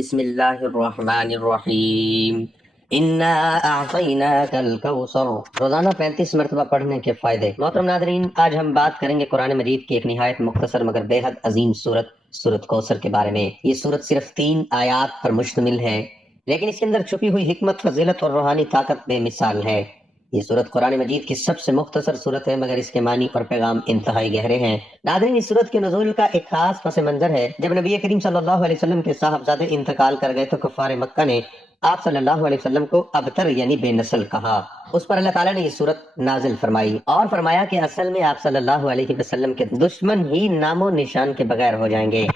بسم اللہ الرحمن الرحیم انا اعطیناک الکوثر۔ روزانہ 35 مرتبہ پڑھنے کے فائدے۔ محترم ناظرین، آج ہم بات کریں گے قرآن مجید کی ایک نہایت مختصر مگر بے حد عظیم سورت کوثر کے بارے میں۔ یہ سورت صرف 3 آیات پر مشتمل ہے، لیکن اس کے اندر چھپی ہوئی حکمت، فضیلت اور روحانی طاقت بے مثال ہے۔ یہ سورت قرآن مجید کی سب سے مختصر سورت ہے، مگر اس کے معنی اور پیغام انتہائی گہرے ہیں۔ ناظرین، اس سورت کے نزول کا ایک خاص پس منظر ہے۔ جب نبی کریم صلی اللہ علیہ وسلم کے صاحبزادے انتقال کر گئے تو کفار مکہ نے آپ صلی اللہ علیہ وسلم کو ابتر یعنی بے نسل کہا۔ اس پر اللہ تعالیٰ نے یہ سورت نازل فرمائی اور فرمایا کہ اصل میں آپ صلی اللہ علیہ وسلم کے دشمن ہی نام و نشان کے بغیر ہو جائیں گے۔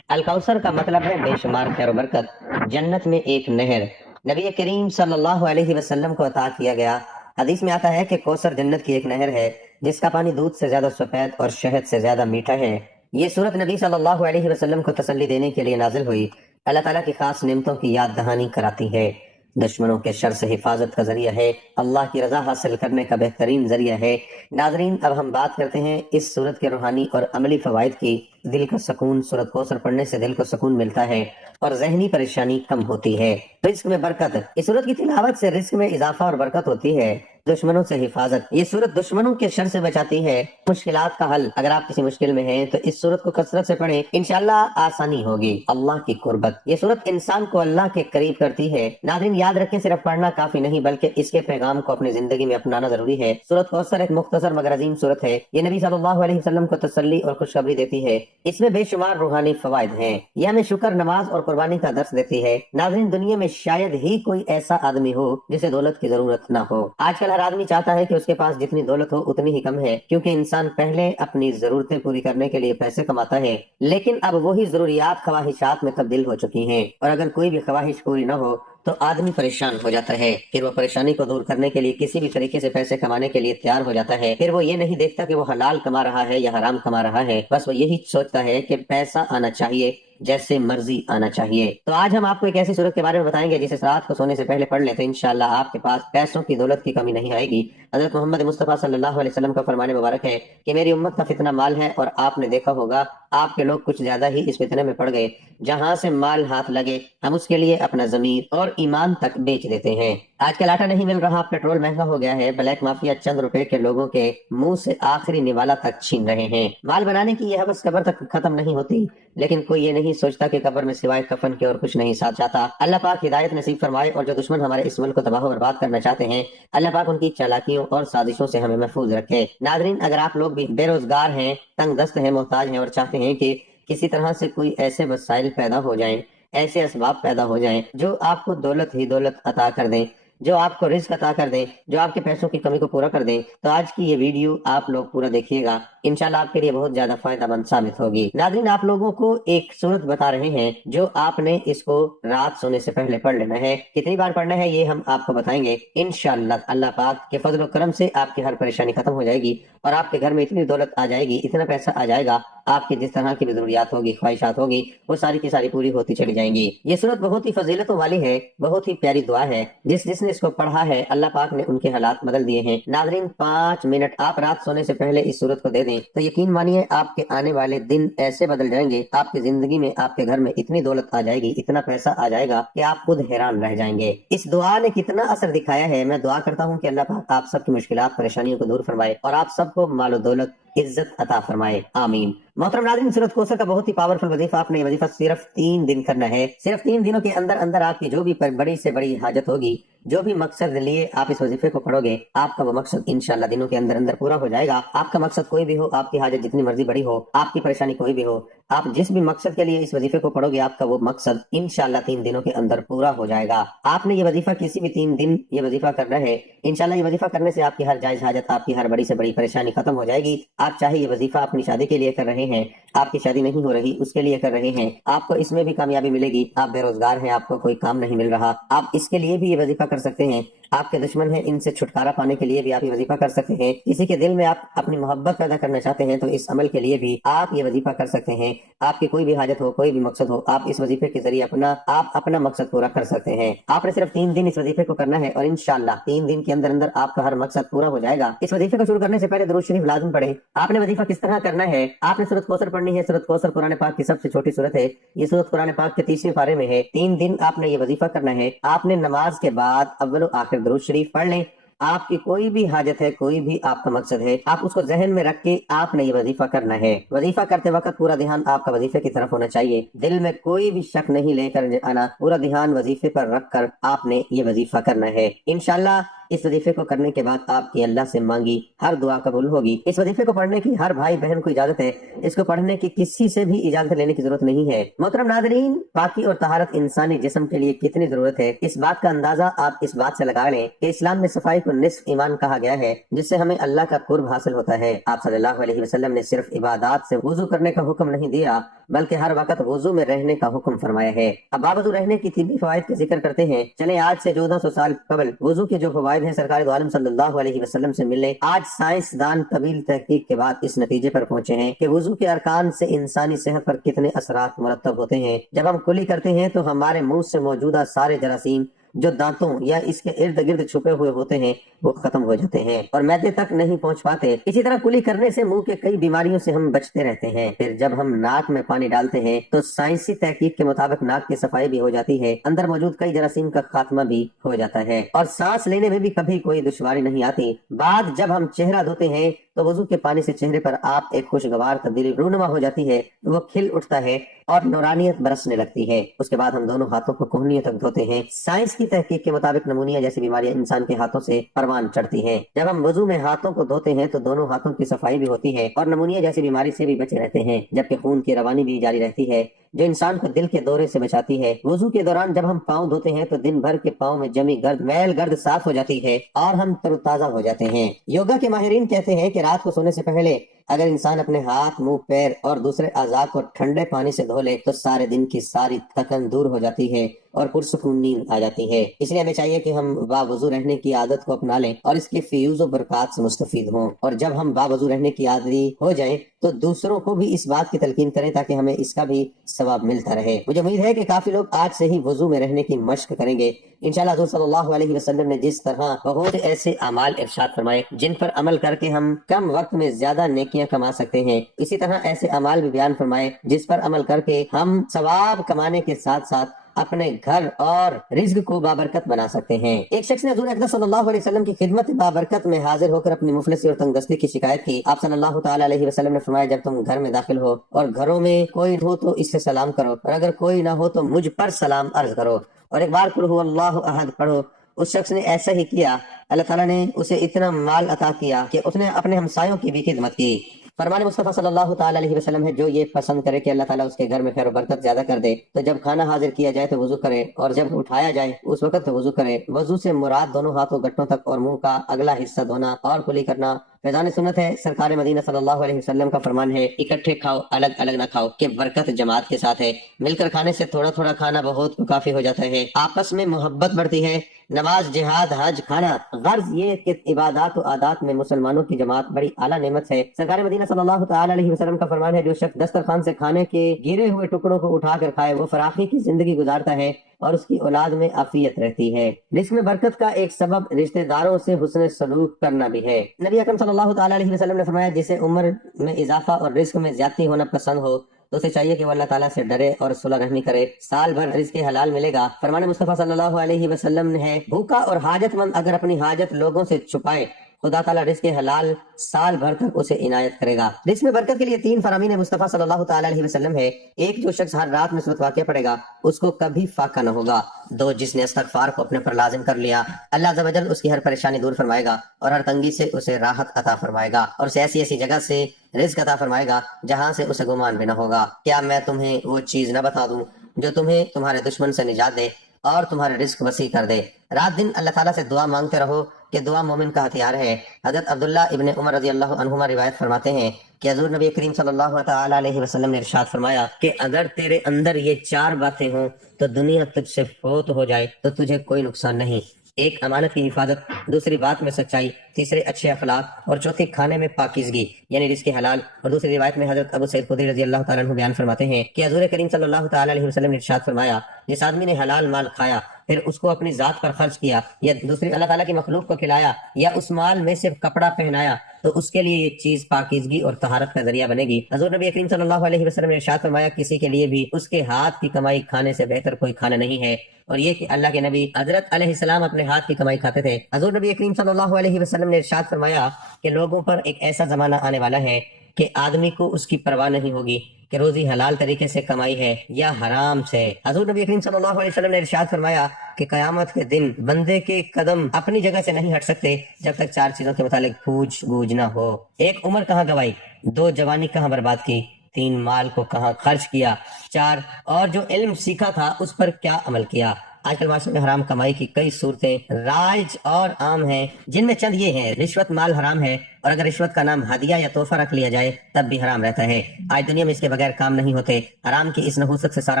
الکوثر کا مطلب ہے بے شمار خیر و برکت، جنت میں ایک نہر۔ نبی کریم صلی اللہ علیہ وسلم کو عطا کیا گیا۔ حدیث میں آتا ہے کہ کوثر جنت کی ایک نہر ہے جس کا پانی دودھ سے زیادہ سفید اور شہد سے زیادہ میٹھا ہے۔ یہ سورت نبی صلی اللہ علیہ وسلم کو تسلی دینے کے لیے نازل ہوئی۔ اللہ تعالیٰ کی خاص نعمتوں کی یاد دہانی کراتی ہے، دشمنوں کے شر سے حفاظت کا ذریعہ ہے، اللہ کی رضا حاصل کرنے کا بہترین ذریعہ ہے۔ ناظرین، اب ہم بات کرتے ہیں اس سورت کے روحانی اور عملی فوائد کی۔ دل کا سکون۔ سورت کوثر پڑھنے سے دل کو سکون ملتا ہے اور ذہنی پریشانی کم ہوتی ہے۔ رزق میں برکت۔ اس سورت کی تلاوت سے رزق میں اضافہ اور برکت ہوتی ہے۔ دشمنوں سے حفاظت۔ یہ سورت دشمنوں کے شر سے بچاتی ہے۔ مشکلات کا حل۔ اگر آپ کسی مشکل میں ہیں تو اس سورت کو کثرت سے پڑھیں، انشاءاللہ آسانی ہوگی۔ اللہ کی قربت۔ یہ سورت انسان کو اللہ کے قریب کرتی ہے۔ ناظرین، یاد رکھیں، صرف پڑھنا کافی نہیں بلکہ اس کے پیغام کو اپنی زندگی میں اپنانا ضروری ہے۔ سورت کوثر ایک مختصر مگر عظیم سورت ہے۔ یہ نبی صلی اللہ علیہ وسلم کو تسلی اور خوشخبری دیتی ہے۔ اس میں بے شمار روحانی فوائد ہیں۔ یہ ہمیں شکر، نماز اور قربانی کا درس دیتی ہے۔ ناظرین، دنیا میں شاید ہی کوئی ایسا آدمی ہو جسے دولت کی ضرورت نہ ہو۔ آج کل ہر آدمی چاہتا ہے کہ اس کے پاس جتنی دولت ہو اتنی ہی کم ہے، کیونکہ انسان پہلے اپنی ضرورتیں پوری کرنے کے لیے پیسے کماتا ہے، لیکن اب وہی ضروریات خواہشات میں تبدیل ہو چکی ہیں، اور اگر کوئی بھی خواہش پوری نہ ہو تو آدمی پریشان ہو جاتا ہے۔ پھر وہ پریشانی کو دور کرنے کے لیے کسی بھی طریقے سے پیسے کمانے کے لیے تیار ہو جاتا ہے۔ پھر وہ یہ نہیں دیکھتا کہ وہ حلال کما رہا ہے یا حرام کما رہا ہے، بس وہ یہی سوچتا ہے کہ پیسہ آنا چاہیے، جیسے مرضی آنا چاہیے۔ تو آج ہم آپ کو ایک ایسی صورت کے بارے میں بتائیں گے جسے رات کو سونے سے پہلے پڑھ لیں تو انشاءاللہ آپ کے پاس پیسوں کی، دولت کی کمی نہیں آئے گی۔ حضرت محمد مصطفیٰ صلی اللہ علیہ وسلم کا فرمان مبارک ہے کہ میری امت کا فتنہ مال ہے، اور آپ نے دیکھا ہوگا آپ کے لوگ کچھ زیادہ ہی اس فتنے میں پڑ گئے۔ جہاں سے مال ہاتھ لگے ہم اس کے لیے اپنا ضمیر اور ایمان تک بیچ دیتے ہیں۔ آج کل آٹا نہیں مل رہا، پیٹرول مہنگا ہو گیا ہے، بلیک مافیا چند روپے کے لوگوں کے منہ سے آخری نوالا تک چھین رہے ہیں۔ مال بنانے کی یہ حوث قبر تک ختم نہیں ہوتی، لیکن کوئی یہ نہیں سوچتا کہ قبر میں سوائے کفن کے اور کچھ نہیں ساتھ جاتا۔ اللہ پاک ہدایت نصیب فرمائے، اور جو دشمن ہمارے اس ملک کو تباہ و برباد کرنا چاہتے ہیں، اللہ پاک ان کی چالاکیوں اور سازشوں سے ہمیں محفوظ رکھے۔ ناظرین، اگر آپ لوگ بھی بے روزگار ہیں، تنگ دست ہیں، محتاج ہیں، اور چاہتے ہیں کہ کسی طرح سے کوئی ایسے وسائل پیدا ہو جائیں، ایسے اسباب پیدا ہو جائیں جو آپ کو دولت ہی دولت عطا کر دیں، جو آپ کو رزق عطا کر دیں، جو آپ کے پیسوں کی کمی کو پورا کر دیں، تو آج کی یہ ویڈیو آپ لوگ پورا دیکھیے گا، انشاءاللہ آپ کے لیے بہت زیادہ فائدہ مند ثابت ہوگی۔ ناظرین، آپ لوگوں کو ایک صورت بتا رہے ہیں جو آپ نے اس کو رات سونے سے پہلے پڑھ لینا ہے۔ کتنی بار پڑھنا ہے یہ ہم آپ کو بتائیں گے انشاءاللہ۔ اللہ پاک کے فضل و کرم سے آپ کی ہر پریشانی ختم ہو جائے گی، اور آپ کے گھر میں اتنی دولت آ جائے گی، اتنا پیسہ آ جائے گا، آپ کی جس طرح کی بھی ضروریات ہوگی، خواہشات ہوگی، وہ ساری کی ساری پوری ہوتی چلی جائیں گی۔ یہ صورت بہت ہی فضیلتوں والی ہے، بہت ہی پیاری دعا ہے۔ جس نے اس کو پڑھا ہے اللہ پاک نے ان کے حالات بدل دیے ہیں۔ ناظرین، 5 منٹ آپ رات سونے سے پہلے اس صورت کو دے دیں تو یقین مانیے آپ کے آنے والے دن ایسے بدل جائیں گے، آپ کی زندگی میں، آپ کے گھر میں اتنی دولت آ جائے گی، اتنا پیسہ آ جائے گا کہ آپ خود حیران رہ جائیں گے۔ اس دعا نے کتنا اثر دکھایا ہے۔ میں دعا کرتا ہوں کہ اللہ پاک آپ سب کی مشکلات، پریشانیوں کو دور فرمائے، اور آپ سب کو مال و دولت، عزت عطا فرمائے، آمین۔ محترم ناظرین، سورت کوثر کا بہت ہی پاورفل وظیفہ، آپ نے یہ وظیفہ صرف 3 دن کرنا ہے۔ صرف 3 دنوں کے اندر اندر آپ کی جو بھی بڑی سے بڑی حاجت ہوگی، جو بھی مقصد لیے آپ اس وظیفے کو پڑھو گے، آپ کا وہ مقصد انشاءاللہ دنوں کے اندر اندر پورا ہو جائے گا۔ آپ کا مقصد کوئی بھی ہو، آپ کی حاجت جتنی مرضی بڑی ہو، آپ کی پریشانی کوئی بھی ہو، آپ جس بھی مقصد کے لیے اس وظیفے کو پڑھو گے، آپ کا وہ مقصد انشاءاللہ 3 دنوں کے اندر پورا ہو جائے گا۔ آپ نے یہ وظیفہ کسی بھی 3 دن یہ وظیفہ کرنا ہے، انشاءاللہ یہ وظیفہ کرنے سے آپ کی ہر جائز حاجت، آپ کی ہر بڑی سے بڑی پریشانی ختم ہو جائے گی۔ آپ چاہے یہ وظیفہ اپنی شادی کے لیے کر رہے ہیں، آپ کی شادی نہیں ہو رہی اس کے لیے کر رہے ہیں، آپ کو اس میں بھی کامیابی ملے گی، آپ بے روزگار ہیں، آپ کو کوئی کام نہیں مل رہا، آپ اس کے لیے بھی یہ وظیفہ کر سکتے ہیں۔ آپ کے دشمن ہیں، ان سے چھٹکارا پانے کے لیے بھی آپ یہ وظیفہ کر سکتے ہیں۔ کسی کے دل میں آپ اپنی محبت پیدا کرنا چاہتے ہیں تو اس عمل کے لیے بھی آپ یہ وظیفہ کر سکتے ہیں۔ آپ کی کوئی بھی حاجت ہو، کوئی بھی مقصد ہو، آپ اس وظیفے کے ذریعے آپ اپنا مقصد پورا کر سکتے ہیں۔ آپ نے صرف 3 دن اس وظیفے کو کرنا ہے اور انشاءاللہ 3 دن کے اندر آپ کا ہر مقصد پورا ہو جائے گا۔ اس وظیفے کو شروع کرنے سے پہلے درود شریف لازم پڑھیں۔ آپ نے وظیفہ کس طرح کرنا ہے؟ آپ نے سورۃ کوثر پڑھنی ہے۔ سورۃ کوثر قرآن پاک کی سب سے چھوٹی سورت ہے۔ یہ سورت قرآن پاک کے 30ویں پارے میں ہے۔ 3 دن آپ نے یہ وظیفہ کرنا ہے۔ آپ نے نماز کے بعد اول و آخر درود شریف پڑھ لیں۔ آپ کی کوئی بھی حاجت ہے، کوئی بھی آپ کا مقصد ہے، آپ اس کو ذہن میں رکھ کے آپ نے یہ وظیفہ کرنا ہے۔ وظیفہ کرتے وقت پورا دھیان آپ کا وظیفے کی طرف ہونا چاہیے، دل میں کوئی بھی شک نہیں لے کر آنا، پورا دھیان وظیفے پر رکھ کر آپ نے یہ وظیفہ کرنا ہے۔ انشاءاللہ اس وظیفے کو کرنے کے بعد آپ کی اللہ سے مانگی ہر دعا قبول ہوگی۔ اس وظیفے کو پڑھنے کی ہر بھائی بہن کو اجازت ہے، اس کو پڑھنے کی کسی سے بھی اجازت لینے کی ضرورت نہیں ہے۔ محترم ناظرین، پاکی اور طہارت انسانی جسم کے لیے کتنی ضرورت ہے، اس بات کا اندازہ آپ اس بات سے لگا لیں کہ اسلام میں صفائی کو نصف ایمان کہا گیا ہے، جس سے ہمیں اللہ کا قرب حاصل ہوتا ہے۔ آپ صلی اللہ علیہ وسلم نے صرف عبادات سے وضو کرنے کا حکم نہیں دیا، بلکہ ہر وقت وضو میں رہنے کا حکم فرمایا ہے۔ اب باوضو رہنے کی طبی فوائد کا ذکر کرتے ہیں۔ چلیں آج سے 1400 سال قبل وضو کے جو فوائد ہیں سرکار دو عالم صلی اللہ علیہ وسلم سے ملے۔ آج سائنسدان طویل تحقیق کے بعد اس نتیجے پر پہنچے ہیں کہ وضو کے ارکان سے انسانی صحت پر کتنے اثرات مرتب ہوتے ہیں۔ جب ہم کلی کرتے ہیں تو ہمارے منہ سے موجودہ سارے جراثیم جو دانتوں یا اس کے ارد گرد چھپے ہوئے ہوتے ہیں وہ ختم ہو جاتے ہیں اور معدے تک نہیں پہنچ پاتے۔ اسی طرح کلی کرنے سے منہ کے کئی بیماریوں سے ہم بچتے رہتے ہیں۔ پھر جب ہم ناک میں پانی ڈالتے ہیں تو سائنسی تحقیق کے مطابق ناک کی صفائی بھی ہو جاتی ہے، اندر موجود کئی جراثیم کا خاتمہ بھی ہو جاتا ہے اور سانس لینے میں بھی کبھی کوئی دشواری نہیں آتی۔ بعد جب ہم چہرہ دھوتے ہیں تو وضو کے پانی سے چہرے پر آپ ایک خوشگوار تبدیلی رونما ہو جاتی ہے، وہ کھل اٹھتا ہے اور نورانیت برسنے لگتی ہے۔ اس کے بعد ہم دونوں ہاتھوں کو کہنیوں تک دھوتے ہیں۔ سائنس کی تحقیق کے مطابق نمونیا جیسی بیماریاں انسان کے ہاتھوں سے پروان چڑھتی ہیں۔ جب ہم وضو میں ہاتھوں کو دھوتے ہیں تو دونوں ہاتھوں کی صفائی بھی ہوتی ہے اور نمونیا جیسی بیماری سے بھی بچے رہتے ہیں، جبکہ خون کی روانی بھی جاری رہتی ہے جو انسان کو دل کے دورے سے بچاتی ہے۔ وضو کے دوران جب ہم پاؤں دھوتے ہیں تو دن بھر کے پاؤں میں جمی میل گرد صاف ہو جاتی ہے اور ہم تر و تازہ ہو جاتے ہیں۔ یوگا کے ماہرین کہتے ہیں کہ رات کو سونے سے پہلے اگر انسان اپنے ہاتھ، منہ، پیر اور دوسرے اعضاء کو ٹھنڈے پانی سے دھو لے تو سارے دن کی ساری تھکن دور ہو جاتی ہے اور پرسکون نیند آ جاتی ہے۔ اس لیے ہمیں چاہیے کہ ہم باوضو رہنے کی عادت کو اپنا لیں اور اس کے فیوز و برکات سے مستفید ہوں، اور جب ہم باوضو رہنے کی عادی ہو جائیں تو دوسروں کو بھی اس بات کی تلقین کریں تاکہ ہمیں اس کا بھی ثواب ملتا رہے۔ مجھے امید ہے کہ کافی لوگ آج سے ہی وضو میں رہنے کی مشق کریں گے۔ انشاءاللہ حضور صلی اللہ علیہ وسلم نے جس طرح بہت ایسے اعمال ارشاد فرمائے جن پر عمل کر کے ہم کم وقت میں زیادہ نیکیاں کما سکتے ہیں، اسی طرح ایسے اعمال بھی بیان فرمائے جس پر عمل کر کے ہم ثواب کمانے کے ساتھ ساتھ اپنے گھر اور رزق کو بابرکت بنا سکتے ہیں۔ ایک شخص نے حضور اقدس صلی اللہ علیہ وسلم کی خدمت بابرکت میں حاضر ہو کر اپنی مفلسی اور تنگ دستی کی شکایت کی۔ آپ صلی اللہ تعالی علیہ وسلم نے فرمایا، جب تم گھر میں داخل ہو اور گھروں میں کوئی ہو تو اس سے سلام کرو، اور اگر کوئی نہ ہو تو مجھ پر سلام عرض کرو، اور ایک بار قل هو اللہ احد پڑھو۔ اس شخص نے ایسا ہی کیا، اللہ تعالیٰ نے اسے اتنا مال عطا کیا کہ اس نے اپنے ہمسایوں کی بھی خدمت کی۔ فرمان مصطفیٰ صلی اللہ تعالی علیہ وسلم ہے، جو یہ پسند کرے کہ اللہ تعالیٰ اس کے گھر میں خیر و برکت زیادہ کر دے تو جب کھانا حاضر کیا جائے تو وضو کرے، اور جب اٹھایا جائے اس وقت تو وضو کرے۔ وضو سے مراد دونوں ہاتھوں گٹھوں تک اور منہ کا اگلا حصہ دھونا اور کلی کرنا فیضان سنت ہے۔ سرکار مدینہ صلی اللہ علیہ وسلم کا فرمان ہے، اکٹھے کھاؤ الگ الگ نہ کھاؤ، کہ برکت جماعت کے ساتھ ہے۔ مل کر کھانے سے تھوڑا تھوڑا کھانا بہت کافی ہو جاتا ہے، آپس میں محبت بڑھتی ہے۔ نماز، جہاد، حج، کھانا، غرض یہ کہ عبادات و عادات میں مسلمانوں کی جماعت بڑی اعلیٰ نعمت ہے۔ سرکار مدینہ صلی اللہ تعالی علیہ وسلم کا فرمان ہے، جو شخص دسترخوان سے کھانے کے گرے ہوئے ٹکڑوں کو اٹھا کر کھائے وہ فراخی کی زندگی گزارتا ہے اور اس کی اولاد میں عافیت رہتی ہے۔ رزق میں برکت کا ایک سبب رشتہ داروں سے حسن سلوک کرنا بھی ہے۔ نبی اکرم صلی اللہ تعالی علیہ وسلم نے فرمایا، جسے عمر میں اضافہ اور رزق میں زیادتی ہونا پسند ہو تو اسے چاہیے کہ وہ اللہ تعالیٰ سے ڈرے اور صلح رحمی کرے، سال بھر رزق حلال ملے گا۔ فرمان مصطفیٰ صلی اللہ علیہ وسلم ہے، بھوکا اور حاجت مند اگر اپنی حاجت لوگوں سے چھپائے خدا تعالیٰ رزق حلال سال بھر تک اسے عنایت کرے گا۔ رزق میں برکت کے لیے 3 فرامین مصطفیٰ صلی اللہ تعالی علیہ وسلم ہے۔ ایک، جو شخص ہر رات میں سورۃ واقعہ پڑھے گا اس کو کبھی فاقہ نہ ہوگا۔ 2، جس نے استغفار کو اپنے پر لازم کر لیا اللہ عز و جل اس کی ہر پریشانی دور فرمائے گا اور ہر تنگی سے اسے راحت عطا فرمائے گا اور اسے ایسی ایسی جگہ سے رزق عطا فرمائے گا جہاں سے اسے گمان بھی نہ ہوگا۔ کیا میں تمہیں وہ چیز نہ بتا دوں جو تمہیں تمہارے دشمن سے نجات دے اور تمہارے رزق وسیع کر دے؟ رات دن اللہ تعالیٰ سے دعا مانگتے رہو کہ دعا مومن کا ہتھیار ہے۔ حضرت عبداللہ ابن عمر رضی اللہ عنہما روایت فرماتے ہیں کہ حضور نبی کریم صلی اللہ تعالی علیہ وسلم نے ارشاد فرمایا کہ اگر تیرے اندر یہ 4 باتیں ہوں تو دنیا تجھ سے فوت ہو جائے تو تجھے کوئی نقصان نہیں۔ ایک امانت کی حفاظت، دوسری بات میں سچائی، تیسرے اچھے اخلاق، اور چوتھی کھانے میں پاکیزگی یعنی رزق حلال۔ اور دوسری روایت میں حضرت ابو سعید خدری رضی اللہ تعالیٰ عنہ بیان فرماتے ہیں کہ حضور کریم صلی اللہ تعالیٰ علیہ وسلم نے ارشاد فرمایا، جس آدمی نے حلال مال کھایا پھر اس کو اپنی ذات پر خرچ کیا یا دوسری اللہ تعالیٰ کی مخلوق کو کھلایا یا اس مال میں سے کپڑا پہنایا تو اس کے لیے یہ چیز پاکیزگی اور طہارت کا ذریعہ بنے گی۔ حضور نبی کریم صلی اللہ علیہ وسلم نے ارشاد فرمایا، کسی کے لیے بھی اس کے ہاتھ کی کمائی کھانے سے بہتر کوئی کھانا نہیں ہے۔ اور یہ کہ اللہ کے نبی حضرت علیہ السلام اپنے ہاتھ کی کمائی کھاتے تھے۔ حضور نبی کریم صلی اللہ علیہ وسلم نے ارشاد فرمایا کہ لوگوں پر ایک ایسا زمانہ آنے والا ہے کہ آدمی کو اس کی پرواہ نہیں ہوگی کہ روزی حلال طریقے سے کمائی ہے یا حرام سے۔ حضور نبی کریم صلی اللہ علیہ وسلم نے ارشاد فرمایا کہ قیامت کے دن بندے کے قدم اپنی جگہ سے نہیں ہٹ سکتے جب تک چار چیزوں کے متعلق پوچھ گوچھ نہ ہو۔ ایک، عمر کہاں گوائی، دو، جوانی کہاں برباد کی، تین، مال کو کہاں خرچ کیا، چار، اور جو علم سیکھا تھا اس پر کیا عمل کیا۔ آج کل معاشرے میں حرام کمائی کی کئی صورتیں رائج اور عام ہیں، جن میں چند یہ ہیں۔ رشوت مال حرام ہے، اور اگر رشوت کا نام ہدیہ یا تحفہ رکھ لیا جائے تب بھی حرام رہتا ہے۔ آج دنیا میں اس کے بغیر کام نہیں ہوتے۔ حرام کی اس نحوست سے سارا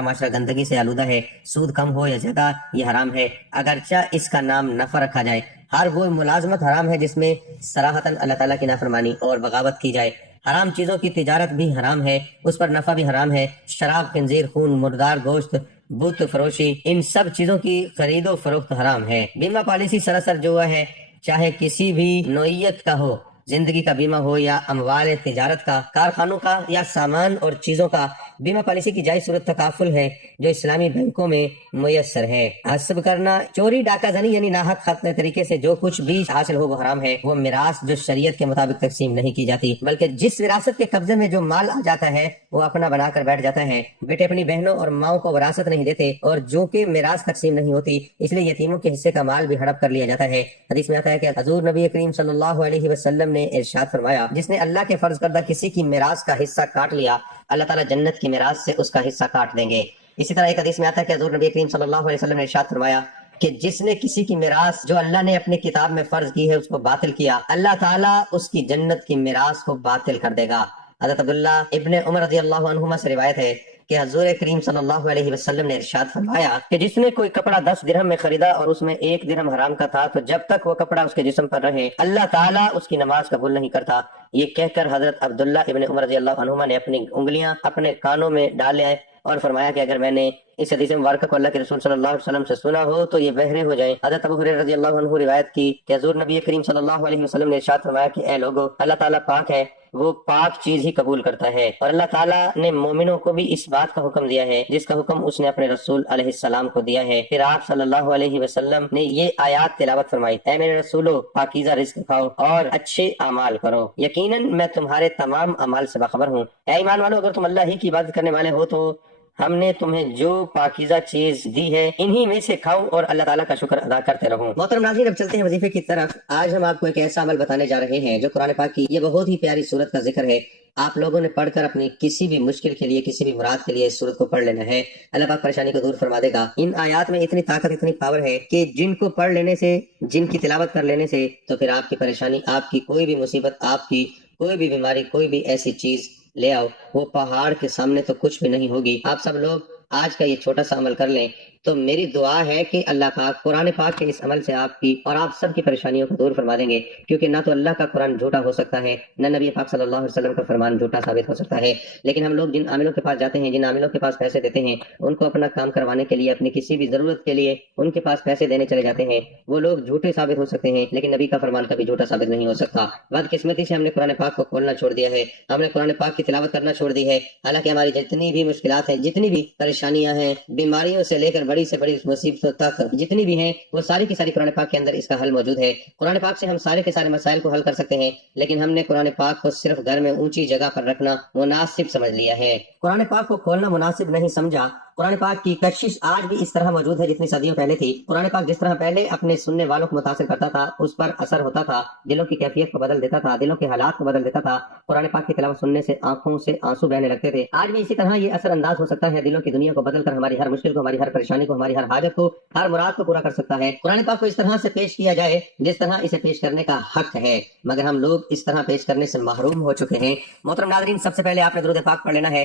معاشرہ گندگی سے آلودہ ہے۔ سود کم ہو یا زیادہ یہ حرام ہے، اگرچہ اس کا نام نفع رکھا جائے۔ ہر وہ ملازمت حرام ہے جس میں صراحتاً اللہ تعالیٰ کی نافرمانی اور بغاوت کی جائے۔ حرام چیزوں کی تجارت بھی حرام ہے، اس پر نفع بھی حرام ہے۔ شراب، خنزیر، خون، مردار گوشت، بت فروشی، ان سب چیزوں کی خرید و فروخت حرام ہے۔ بیمہ پالیسی سراسر جوا ہے، چاہے کسی بھی نوعیت کا ہو، زندگی کا بیمہ ہو یا اموال تجارت کا، کارخانوں کا یا سامان اور چیزوں کا۔ بیمہ پالیسی کی جائز صورت تکافل ہے جو اسلامی بینکوں میں میسر ہے۔ حسب کرنا، چوری، ڈاکہ زنی یعنی ناحق ختم طریقے سے جو کچھ بھی حاصل ہو وہ حرام ہے۔ وہ میراث جو شریعت کے مطابق تقسیم نہیں کی جاتی، بلکہ جس وراثت کے قبضے میں جو مال آ جاتا ہے وہ اپنا بنا کر بیٹھ جاتا ہے۔ بیٹے اپنی بہنوں اور ماؤں کو وراثت نہیں دیتے، اور جو کہ میراث تقسیم نہیں ہوتی اس لیے یتیموں کے حصے کا مال بھی ہڑپ کر لیا جاتا ہے۔ حدیث میں آتا ہے کہ حضور نبی کریم صلی اللہ علیہ وسلم نے ارشاد فرمایا، جس نے اللہ کے فرض کردہ کسی کی میراث کا حصہ کاٹ لیا، اللہ تعالیٰ جنت کی میراث سے اس کا حصہ کاٹ دیں گے۔ اسی طرح ایک حدیث میں آتا ہے کہ حضور نبی کریم صلی اللہ علیہ وسلم نے ارشاد فرمایا کہ جس نے کسی کی میراث جو اللہ نے اپنی کتاب میں فرض کی ہے اس کو باطل کیا، اللہ تعالیٰ اس کی جنت کی میراث کو باطل کر دے گا۔ حضرت عبداللہ ابن عمر رضی اللہ عنہما سے روایت ہے کہ حضور کریم صلی اللہ علیہ وسلم نے ارشاد فرمایا کہ جس نے کوئی کپڑا 10 درہم میں خریدا اور اس میں 1 درہم حرام کا تھا تو جب تک وہ کپڑا اس کے جسم پر رہے اللہ تعالیٰ اس کی نماز قبول نہیں کرتا۔ یہ کہہ کر حضرت عبداللہ ابن عمر رضی اللہ عنہما نے اپنی انگلیاں اپنے کانوں میں ڈالے اور فرمایا کہ اگر میں نے اس حدیث مبارکہ کو اللہ کے رسول صلی اللہ علیہ وسلم سے سنا ہو تو یہ بہرے ہو جائیں۔ حضرت ابو ہریرہ رضی اللہ عنہ روایت کی کہ حضور نبی کریم صلی اللہ علیہ وسلم نے ارشاد فرمایا کہ اے لوگو، اللہ تعالیٰ پاک ہے، وہ پاک چیز ہی قبول کرتا ہے، اور اللہ تعالیٰ نے مومنوں کو بھی اس بات کا حکم دیا ہے جس کا حکم اس نے اپنے رسول علیہ السلام کو دیا ہے۔ پھر آپ صلی اللہ علیہ وسلم نے یہ آیات تلاوت فرمائی، اے میرے رسولو، پاکیزہ رزق کھاؤ اور اچھے اعمال کرو، یقیناً میں تمہارے تمام اعمال سے باخبر ہوں۔ اے ایمان والو، اگر تم اللہ ہی کی عبادت کرنے والے ہو تو ہم نے تمہیں جو پاکیزہ چیز دی ہے انہی میں سے کھاؤ اور اللہ تعالیٰ کا شکر ادا کرتے رہو۔ محترم ناظرین، اب چلتے ہیں وظیفے کی طرف۔ آج ہم آپ کو ایک ایسا عمل بتانے جا رہے ہیں جو قرآن پاک کی یہ بہت ہی پیاری صورت کا ذکر ہے۔ آپ لوگوں نے پڑھ کر اپنی کسی بھی مشکل کے لیے، کسی بھی مراد کے لیے اس صورت کو پڑھ لینا ہے، اللہ پاک پریشانی کو دور فرما دے گا۔ ان آیات میں اتنی طاقت، اتنی پاور ہے کہ جن کو پڑھ لینے سے، جن کی تلاوت کر لینے سے تو پھر آپ کی پریشانی، آپ کی کوئی بھی مصیبت، آپ کی کوئی بھی بیماری، کوئی بھی ایسی چیز لے آؤ، وہ پہاڑ کے سامنے تو کچھ بھی نہیں ہوگی۔ آپ سب لوگ آج کا یہ چھوٹا سا عمل کر لیں تو میری دعا ہے کہ اللہ پاک قرآن پاک کے اس عمل سے آپ کی اور آپ سب کی پریشانیوں کو دور فرما دیں گے، کیونکہ نہ تو اللہ کا قرآن جھوٹا ہو سکتا ہے، نہ نبی پاک صلی اللہ علیہ وسلم کا فرمان جھوٹا ثابت ہو سکتا ہے۔ لیکن ہم لوگ جن عاملوں کے پاس جاتے ہیں، جن عاملوں کے پاس پیسے دیتے ہیں، ان کو اپنا کام کروانے کے لیے، اپنی کسی بھی ضرورت کے لیے ان کے پاس پیسے دینے چلے جاتے ہیں، وہ لوگ جھوٹے ثابت ہو سکتے ہیں، لیکن نبی کا فرمان کبھی جھوٹا ثابت نہیں ہو سکتا۔ بدقسمتی سے ہم نے قرآن پاک کو کھولنا چھوڑ دیا ہے، ہم نے قرآن پاک کی تلاوت کرنا چھوڑ دی ہے، حالانکہ ہماری جتنی بھی مشکلات ہیں، جتنی بھی پریشانیاں ہیں، بیماریوں سے لے کر بڑی سے بڑی مصیبتوں تک جتنی بھی ہیں، وہ ساری کی ساری قرآن پاک کے اندر اس کا حل موجود ہے۔ قرآن پاک سے ہم سارے کے سارے مسائل کو حل کر سکتے ہیں، لیکن ہم نے قرآن پاک کو صرف گھر میں اونچی جگہ پر رکھنا مناسب سمجھ لیا ہے، قرآن پاک کو کھولنا مناسب نہیں سمجھا۔ قرآن پاک کی کشش آج بھی اس طرح موجود ہے جتنی صدیوں پہلے تھی۔ قرآن پاک جس طرح پہلے اپنے سننے والوں کو متاثر کرتا تھا، اس پر اثر ہوتا تھا، دلوں کی کیفیت کو بدل دیتا تھا، دلوں کے حالات کو بدل دیتا تھا۔ قرآن پاک کی تلاوت سننے سے آنکھوں سے آنسو بہنے لگتے تھے۔ آج بھی اسی طرح یہ اثر انداز ہو سکتا ہے، دلوں کی دنیا کو بدل کر ہماری ہر مشکل کو، ہماری ہر پریشانی کو، ہماری ہر حاجت کو، ہر مراد کو پورا کر سکتا ہے۔ قرآن پاک کو اس طرح سے پیش کیا جائے جس طرح اسے پیش کرنے کا حق ہے، مگر ہم لوگ اس طرح پیش کرنے سے محروم ہو چکے ہیں۔ محترم ناظرین، سب سے پہلے آپ نے درود پاک پڑھ لینا ہے،